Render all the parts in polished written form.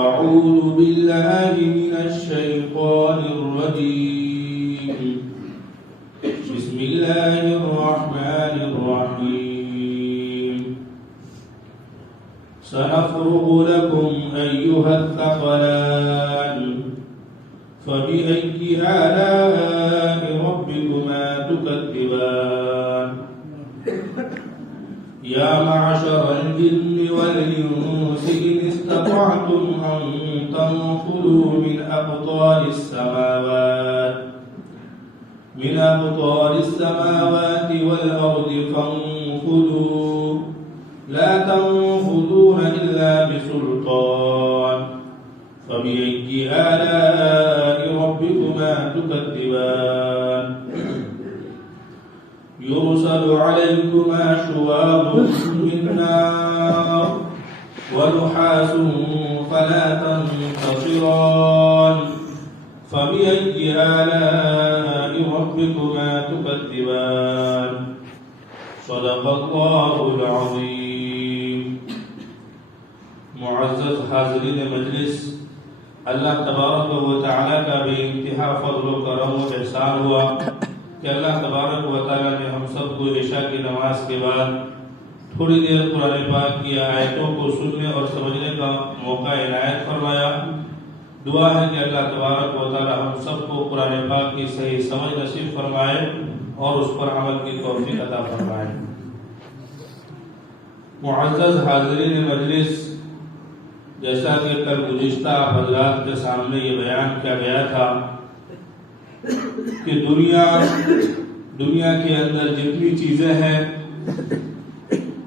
أعوذ بالله من الشيطان الرجيم بسم الله الرحمن الرحيم سنفرغ لكم أيها الثقلان فبأي آلاء ربكما تكذبان يا معشر الجن والإنس إن استطعتم أن تنفذوا من أقطار السماوات والأرض فانفذوا لا تنفذون إلا بسلطان فبأي آلاء ربكما تكذبان يرسل عليكما شواظ من نار ونحاس فلا تنتصران فبأي آلاء ربكما تكذبان صدق الله العظيم. معزز حاضرین مجلس، اللہ تبارک و تعالیٰ کا بے انتہا فضل و کرم و احسان ہوا کہ اللہ تبارک و تعالیٰ نے ہم سب کو عشاء کی نماز کے بعد تھوڑی دیر قرآن پاک کی آیتوں کو سننے اور سمجھنے کا موقع عنایت فرمایا. دعا ہے کہ اللہ تبارک و تعالیٰ ہم سب کو قرآن پاک کی صحیح سمجھ نصیب فرمائے اور اس پر عمل کی توفیق عطا فرمائے. معزز حاضرین مجلس، جیسا کہ کل گزشتہ حضرات کے سامنے یہ بیان کیا گیا تھا کہ دنیا کے اندر جتنی چیزیں ہیں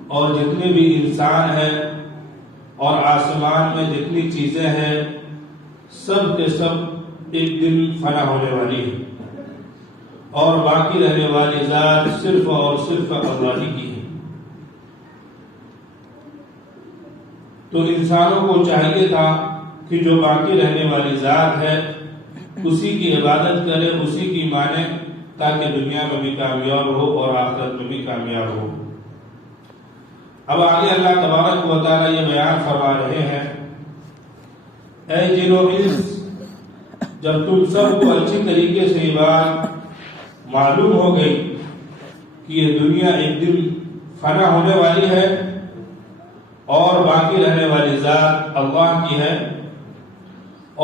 اور جتنے بھی انسان ہیں اور آسمان میں جتنی چیزیں ہیں، سب کے سب ایک دن فنا ہونے والی ہے اور باقی رہنے والی ذات صرف اور صرف اللہ ہی کی ہے. تو انسانوں کو چاہیے تھا کہ جو باقی رہنے والی ذات ہے اسی کی عبادت کرے، اسی کی مانے، تاکہ دنیا میں بھی کامیاب ہو اور آخرت میں بھی کامیاب ہو. اب آگے اللہ تبارک و تعالیٰ یہ بیان فرما رہے ہیں، اے جن و انس، جب تم سب کو اچھی طریقے سے یہ بات معلوم ہو گئی کہ یہ دنیا ایک دن فنا ہونے والی ہے اور باقی رہنے والی ذات اللہ کی ہے،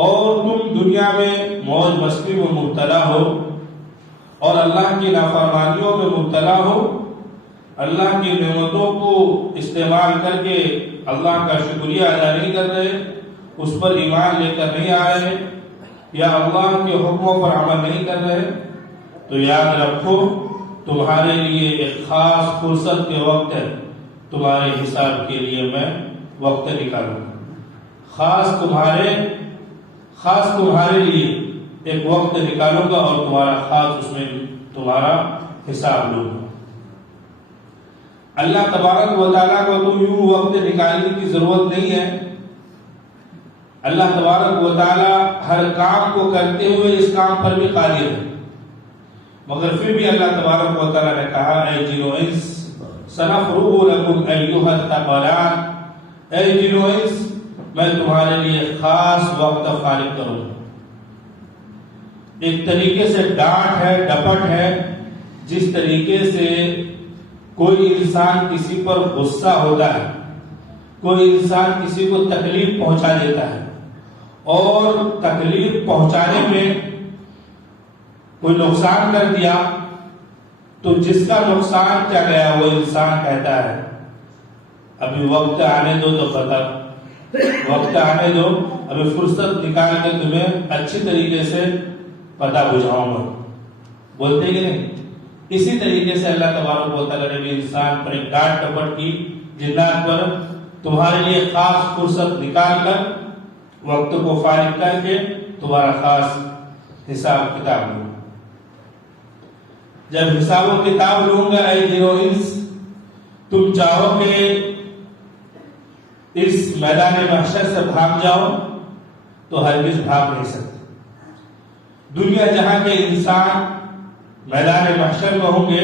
اور تم دنیا میں موج مستی میں مبتلا ہو اور اللہ کی نافرمانیوں میں مبتلا ہو، اللہ کی نعمتوں کو استعمال کر کے اللہ کا شکریہ ادا نہیں کر رہے، اس پر ایمان لے کر نہیں آ رہے، یا اللہ کے حکموں پر عمل نہیں کر رہے، تو یاد رکھو تمہارے لیے ایک خاص فرصت کے وقت ہے. تمہارے حساب کے لیے میں وقت نکالوں گا، خاص تمہارے لیے ایک وقت نکالوں گا اور تمہارا خاص اس میں تمہارا حساب لوں گا. اللہ تبارک و تعالیٰ کو تو یوں وقت نکالنے کی ضرورت نہیں ہے. اللہ تبارک و تعالیٰ ہر کام کو کرتے ہوئے اس کام پر بھی قادر ہے، مگر پھر بھی اللہ تبارک و تعالیٰ نے کہا، اے جن و انس سنفرغ لکم ایھا الثقلان، اے جن و انس، میں تمہارے لیے خاص وقت فارغ کروں گا. ایک طریقے سے ڈانٹ ہے، ڈپٹ ہے. جس طریقے سے کوئی انسان کسی پر غصہ ہوتا ہے، کوئی انسان کسی کو تکلیف پہنچا دیتا ہے اور تکلیف پہنچانے میں کوئی نقصان کر دیا، تو جس کا نقصان کیا گیا وہ انسان کہتا ہے ابھی وقت آنے دو، تو پتہ وقت آنے دو، ابھی فرصت نکال کے تمہیں اچھی طریقے سے پتہ بجھاؤں گا. بولتے کہ نہیں؟ اسی طریقے سے اللہ تبارک و تعالیٰ نے بھی انسان پر ایک ڈانٹ ڈپٹ کی، جنات پر تمہارے لیے خاص فرصت نکال کر وقت کو فارغ کر کے تمہارا خاص حساب کتاب لوں. جب حساب و کتاب لوں گا اے جن و انس، تم چاہو کہ اس میدان محشر سے بھاگ جاؤ تو ہرگز بھاگ نہیں سکتے. دنیا جہاں کے انسان میدان محشر میں ہوں گے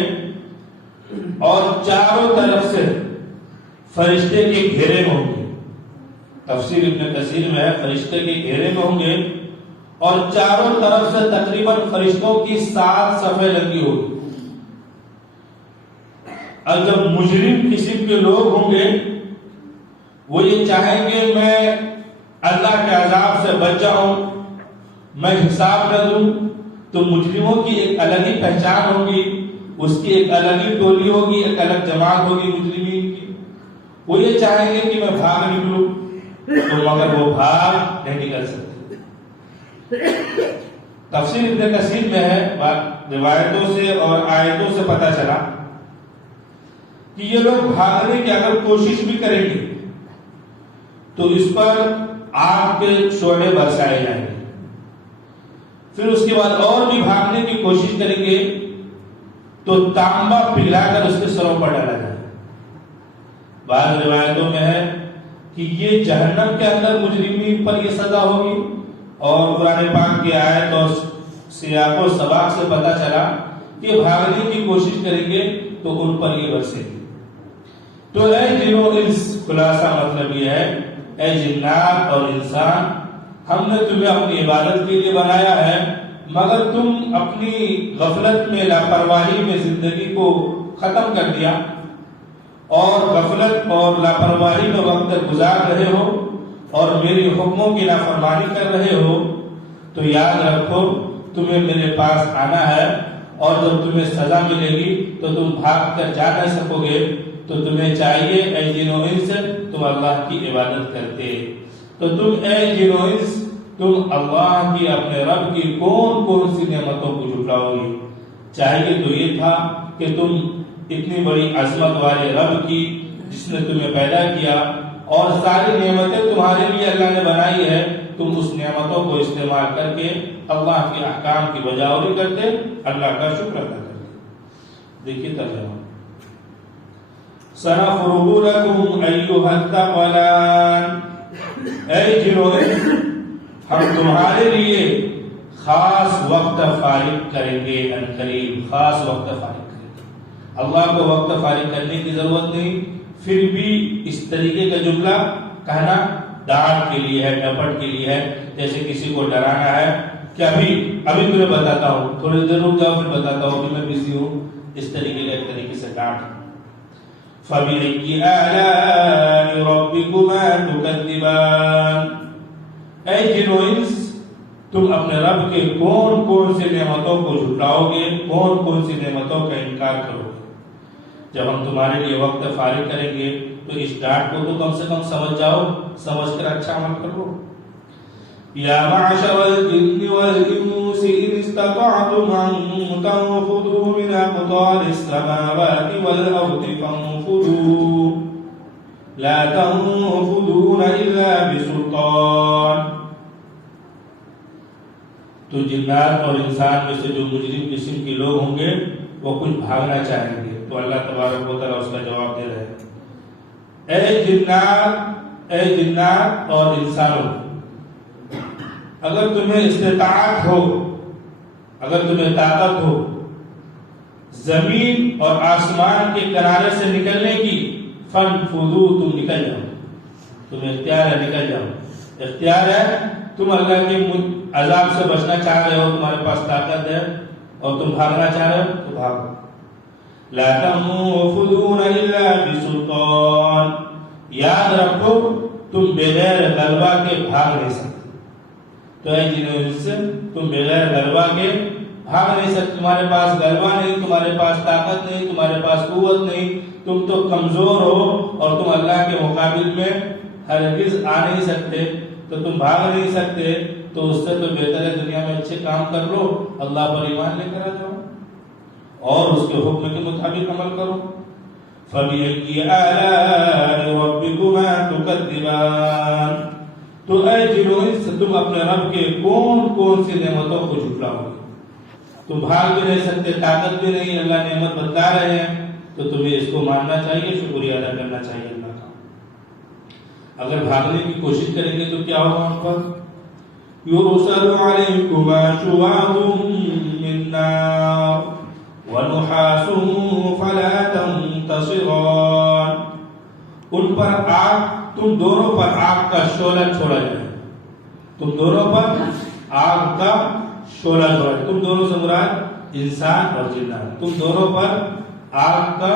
اور چاروں طرف سے فرشتے کے گھیرے میں ہوں گے، تفسیر ابن کثیر میں ہے فرشتے کے گھیرے میں ہوں گے اور چاروں طرف سے تقریباً فرشتوں کی 7 صفیں لگی ہوگی. اور جب مجرم قسم کے لوگ ہوں گے وہ یہ چاہیں گے میں اللہ کے عذاب سے بچ جاؤں, میں حساب نہ دوں, تو مجرموں کی ایک الگ ہی پہچان ہوگی, اس کی ایک الگ ہی ٹولی ہوگی, ایک الگ جماعت ہوگی مجرمین کی. وہ یہ چاہیں گے کہ میں بھاگ نکلوں تو مگر وہ بھاگ نہیں نکل سکتے. تفسیر ابن کثیر میں ہے روایتوں سے اور آیتوں سے پتہ چلا کہ یہ لوگ بھاگنے کی اگر کوشش بھی کریں گے تو اس پر آگ کے شعلے برسائے جائیں گے. پھر اس کے بعد اور بھی بھاگنے کی کوشش کریں گے تو تانبا پگھلا کر اس کے سروں پر ڈالا جائے گا. بعض روایتوں میں ہے کہ یہ جہنم کے اندر مجرمین پر یہ سزا ہوگی, اور قرآن پاک کی آیت اور سیاق و سباق سے پتہ چلا کہ بھاگنے کی کوشش کریں گے تو ان پر یہ برسے گی. تو اے جنوں انس, خلاصہ مطلب یہ ہے اے جنات اور انسان, ہم نے تمہیں اپنی عبادت کے لیے بنایا ہے, مگر تم اپنی غفلت میں لاپرواہی میں زندگی کو ختم کر دیا اور غفلت اور لاپرواہی میں وقت گزار رہے ہو اور میری حکموں کی نافرمانی کر رہے ہو. تو یاد رکھو تمہیں میرے پاس آنا ہے, اور جب تمہیں سزا ملے گی تو تم بھاگ کر جا نہ سکو گے. تو تمہیں چاہیے اے جن و انس تم اللہ کی عبادت کرتے. تو تم اے جن و انس تم اللہ کی اپنے رب کی کون کون سی نعمتوں کو جھٹلاؤ گی. چاہیے تو یہ تھا کہ تم اتنی بڑی عظمت والے رب کی جس نے تمہیں پیدا کیا اور ساری نعمتیں تمہارے لیے اللہ نے بنائی ہے, تم اس نعمتوں کو استعمال کر کے اللہ کے احکام کی بجاوری کرتے, اللہ کا شکر ادا کرتے. دیکھیے ترجمہ, سنفرغ لكم أيها الثقلان, اے جنوں ہم تمہارے لیے خاص وقت فارغ کریں گے, ان قریب خاص وقت فارغ کریں گے. اللہ کو وقت فارغ کرنے کی ضرورت نہیں, پھر بھی اس طریقے کا جملہ کہنا ڈانٹ کے لیے ہے, ڈپٹ کے لیے ہے, جیسے کسی کو ڈرانا ہے کہ ابھی تمہیں بتاتا ہوں, تھوڑی دیر رک جاؤ پھر بتاتا ہوں کہ میں بزی ہوں. اس طریقے کا ایک طریقے سے ڈانٹ. فَبِأَيِّ آلَاءِ رَبِّكُمَا تُكَذِّبَانِ, اے جن و انس تم اپنے رب کے کون کون سی نعمتوں کو جھٹلاؤ گے, کون کون سی نعمتوں کا انکار کرو گے. جب ہم تمہارے لیے وقت فارغ کریں گے تو اس ڈانٹ کو تو کم سے کم سمجھ جاؤ, سمجھ کر اچھا عمل کرو. یا معشر الجن والانس ان استطعتم ان تنفذوا من اقطار السماوات والارض فانفذوا لا تنفذون الا بسلطان. تو جنات اور انسان میں سے جو مجرم قسم کے لوگ ہوں گے وہ کچھ بھاگنا چاہیں گے, تو اللہ تبارک و تعالیٰ اس کا جواب دے رہے ہیں, اے جنات اور انسانوں, اگر تمہیں استطاعت ہو, اگر تمہیں طاقت ہو زمین اور آسمان کے کنارے سے نکلنے کی, فانفذوا تم نکل جاؤ, تمہیں اختیار ہے نکل جاؤ. اختیار ہے, تم اللہ کے عذاب سے بچنا چاہ رہے ہو, تمہارے پاس طاقت ہے اور تم بھاگنا چاہ رہے ہو تو بھاگو. لا تنفذون الا بسلطان, یاد رکھو تم بغیر غلبہ کے بھاگ نہیں سکتے. تو اے جنوں سے تم بغیر غلبہ کے بھاگ نہیں سکتے. تمہارے پاس غلبہ نہیں, تمہارے پاس طاقت نہیں, تمہارے پاس قوت نہیں, تم تو کمزور ہو اور تم اللہ کے مقابل میں ہرگز آ نہیں سکتے, تو تم بھاگ نہیں سکتے. تو اس سے تو بہتر ہے دنیا میں اچھے کام کر لو, اللہ پر ایمان لے کر آ جاؤ اور اس کے حکم کے مطابق عمل کرو. فَبِأَيِّ آلَاءِ رَبِّكُمَا تُكَذِّبَانِ, تو اے جنوں سے تم اپنے رب کے کون کون سی نعمتوں کو جھٹلاؤ گے. تم بھاگ بھی نہیں سکتے, طاقت بھی نہیں, اللہ نعمت بتلا رہے ہیں, تو تمہیں اس کو ماننا چاہیے, شکریہ ادا کرنا چاہیے اللہ کا. اگر بھاگنے کی کوشش کریں گے تو کیا ہوگا ان پر؟ يُرْسَلُ عَلَيْكُمَا شُوَاظٌ مِّن نَّارٍ وَنُحَاسٌ فَلَا تَنتَصِرَانِ, ان پر آگ تم دونوں پر آگ کا شعلہ چھوڑا جائے. تم دونوں پر آگ کا شعلہ چھوڑا جائے. تم دونوں سے مراد انسان اور جنات. تم دونوں پر آگ کا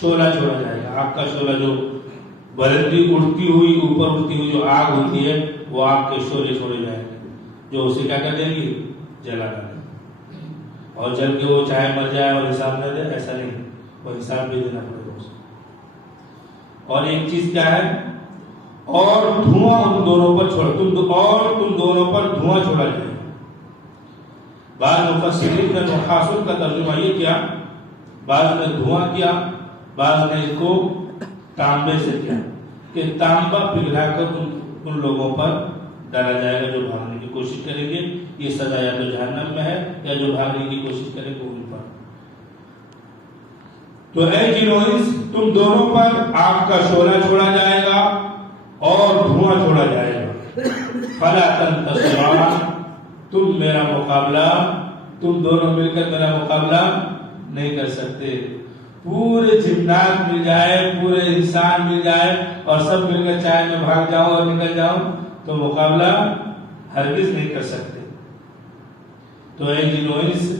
شعلہ چھوڑا جائے گا. آگ کا شعلہ جو بلندی اڑتی ہوئی اوپر اڑتی ہوئی جو آگ ہوتی ہے وہ آگ کے شعلے چھوڑے جائیں گے جو اسے کیا کر دیں گے؟ جلا کر. اور جل کے وہ چاہے مر جائے اور حساب نہ دے ایسا نہیں, وہ حساب بھی دینا پڑے گا اسے. اور ایک چیز کیا ہے؟ اور دھواں ان دونوں پر چھوڑ تم دونوں پر دھواں چھوڑا جائے. بعض مفسرین نے محاصر کا ترجمہ یہ کیا, بعض نے دھواں کیا, بعض نے اس کو تانبے سے کیا کہ تانبا پگھلا کر ان لوگوں پر ڈالا جائے گا جو بھاگنے کی کوشش کریں گے. یہ سزا یا تو جہنم میں ہے یا جو بھاگنے کی کوشش کریں گے ان پر. تو اے جن و انس تم دونوں پر آگ کا شعلہ چھوڑا جائے گا اور دھواں چھوڑا جائے گا. فلا تنتصران تم میرا مقابلہ, تم دونوں مل کر میرا مقابلہ نہیں کر سکتے. پورے جنات مل جائے, پورے انسان مل جائے اور سب مل کر چاہے میں بھاگ جاؤں اور نکل جاؤں تو مقابلہ ہرگز نہیں کر سکتے. تو اے جن و انس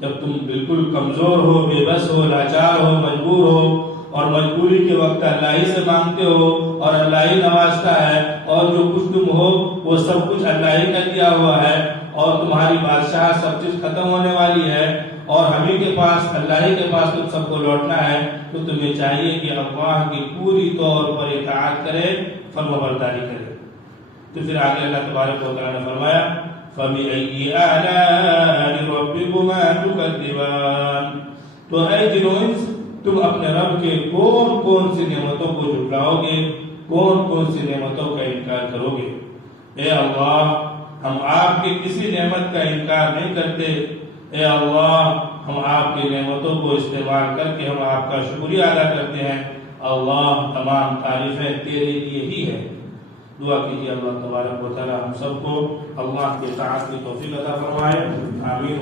جب تم بالکل کمزور ہو, بے بس ہو, لاچار ہو, مجبور ہو اور مجبوری کے وقت اللہ ہی سے مانگتے ہو اور اللہ ہی نوازتا ہے اور جو کچھ تم ہو وہ سب کچھ اللہ ہی کا دیا ہوا ہے اور تمہاری بادشاہ سب چیز ختم ہونے والی ہے اور ہمیں کے پاس اللہ ہی کے پاس تم سب کو لوٹنا ہے, تو تمہیں چاہیے کہ اللہ کی پوری طور پر اطاعت کرے, فرمانبرداری کرے. تو پھر آگے اللہ تبارک و تعالی نے فرمایا فَبِأَيِّ آلَاءِ رَبِّكُمَا تُكَذِّبَانِ. تو اے جن و انس تم اپنے رب کے کون کون سی نعمتوں کو جھٹلاؤ گے, کون کون سی نعمتوں کا انکار کرو گے. اے اللہ ہم آپ کی کسی نعمت کا انکار نہیں کرتے. اے اللہ ہم آپ کی نعمتوں کو استعمال کر کے ہم آپ کا شکریہ ادا کرتے ہیں. اللہ تمام تعریفیں تیرے لیے ہی ہے. دعا کیجیے اللہ تبارک و تعالی ہم سب کو اللہ کے اطاعت کی توفیق عطا فرمائے. آمین.